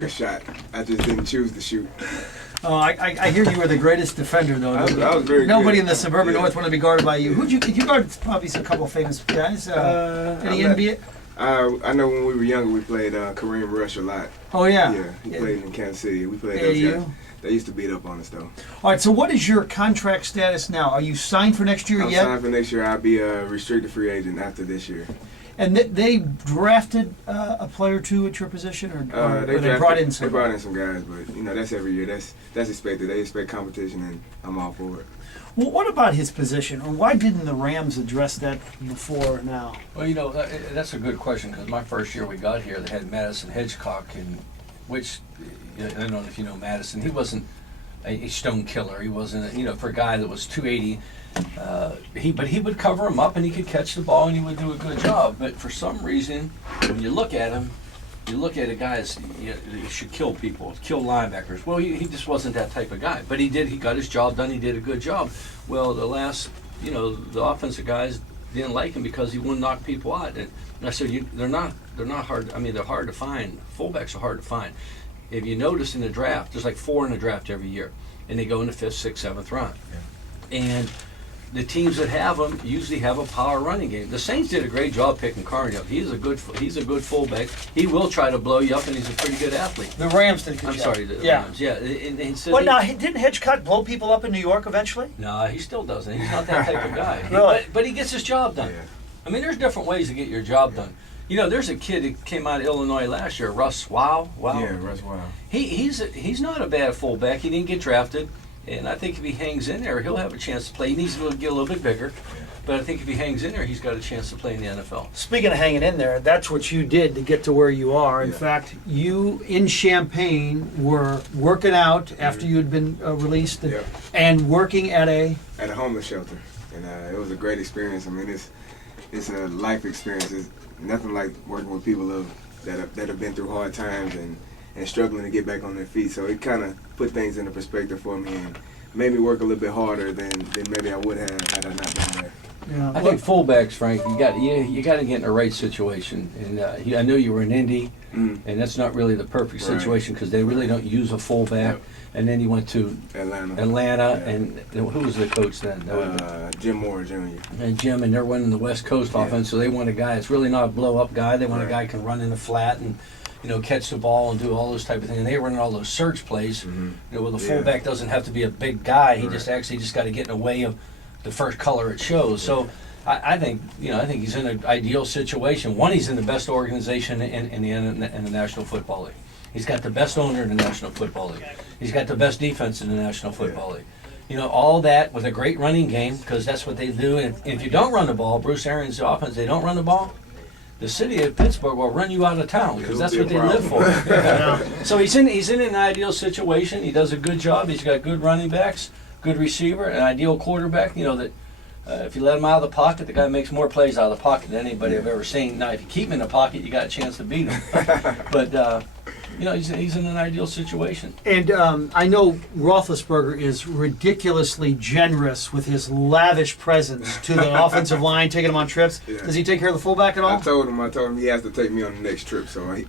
A shot. I just didn't choose to shoot. Oh, I hear you were the greatest defender, though. I was very Nobody good. in the suburban North wanted to be guarded by you. You guarded probably a couple of famous guys. Any NBA? I know when we were younger, we played Kareem Rush a lot. Oh, yeah. Yeah, he played in Kansas City. We played those guys. They used to beat up on us, though. All right, so what is your contract status now? Are you signed for next year I'm yet? signed for next year. I'll be a restricted free agent after this year. And they drafted a player or two at your position, or they brought in some? They brought in some guys, but that's every year. That's expected. They expect competition, and I'm all for it. Well, what about his position, or why didn't the Rams address that before now? Well, that's a good question, because my first year we got here, they had Madison Hedgecock, which I don't know if you know Madison. He wasn't a stone killer. He wasn't, for a guy that was 280. But he would cover him up, and he could catch the ball, and he would do a good job. But for some reason, when you look at him, you look at a guy as he should kill people, kill linebackers. Well, he just wasn't that type of guy. But he did. He got his job done. He did a good job. Well, the offensive guys didn't like him because he wouldn't knock people out. And I said, they're not hard. I mean, they're hard to find. Fullbacks are hard to find. If you notice in the draft, there's like 4 in the draft every year, and they go in the 5th, 6th, 7th round. Yeah. And the teams that have them usually have a power running game. The Saints did a great job picking Carey up. He's a good fullback. He will try to blow you up, and he's a pretty good athlete. The Rams did a good job. I'm sorry, the Rams. Yeah. And so now, didn't Hitchcock blow people up in New York eventually? No, he still doesn't. He's not that type of guy. Really? But he gets his job done. Yeah. I mean, there's different ways to get your job done. There's a kid that came out of Illinois last year, Russ Wow. Yeah, Russ Wow. He's not a bad fullback. He didn't get drafted. And I think if he hangs in there, he'll have a chance to play. He needs to get a little bit bigger. But I think if he hangs in there, he's got a chance to play in the NFL. Speaking of hanging in there, that's what you did to get to where you are. In fact, you in Champaign were working out after you had been released and working at a homeless shelter. And it was a great experience. I mean, it's a life experience. It's nothing like working with people that have been through hard times and struggling to get back on their feet. So it kind of put things into perspective for me and made me work a little bit harder than maybe I would have had I not been there. Yeah. I think fullbacks, Frank, you got to get in the right situation. And I know you were in Indy, and that's not really the perfect situation because they really don't use a fullback. Yep. And then you went to Atlanta, and who was the coach then? Jim Moore Jr. And Jim, and they're running the West Coast offense, so they want a guy that's really not a blow-up guy. They want a guy who can run in the flat and catch the ball and do all those type of things. And they run all those surge plays. Well, the fullback doesn't have to be a big guy. He just got to get in the way of the first color it shows. So I think he's in an ideal situation. One, he's in the best organization in the National Football League. He's got the best owner in the National Football League. He's got the best defense in the National Football League. All that with a great running game because that's what they do. And if you don't run the ball, Bruce Arians' offense, they don't run the ball, the city of Pittsburgh will run you out of town because that's what they live for. So he's in an ideal situation. He does a good job. He's got good running backs, good receiver, an ideal quarterback. That if you let him out of the pocket, the guy makes more plays out of the pocket than anybody I've ever seen. Now, if you keep him in the pocket, you got a chance to beat him. But he's in an ideal situation. And I know Roethlisberger is ridiculously generous with his lavish presence to the offensive line, taking them on trips. Yeah. Does he take care of the fullback at all? I told him he has to take me on the next trip, so I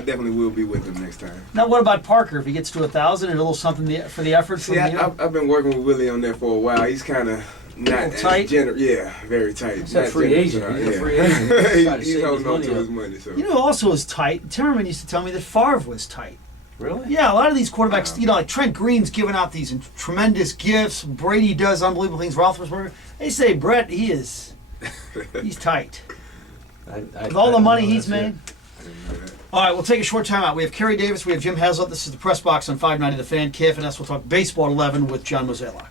definitely will be with him next time. Now, what about Parker? If he gets to 1,000 and a little something for the effort? See, I've been working with Willie on that for a while. He's kind of not tight. Very tight. He's a free agent. He's a free agent. He's holding on to his money. So. Also is tight. Timmerman used to tell me that Favre was tight. Really? Yeah, a lot of these quarterbacks, like Trent Green's giving out these tremendous gifts. Brady does unbelievable things. Roethlisberger, they say Brett, he's tight. With all the money he's made. All right, we'll take a short time out. We have Carey Davis, we have Jim Haslett. This is the Press Box on 590 The Fan. KFNS. We'll talk baseball 11 with John Mozeliak.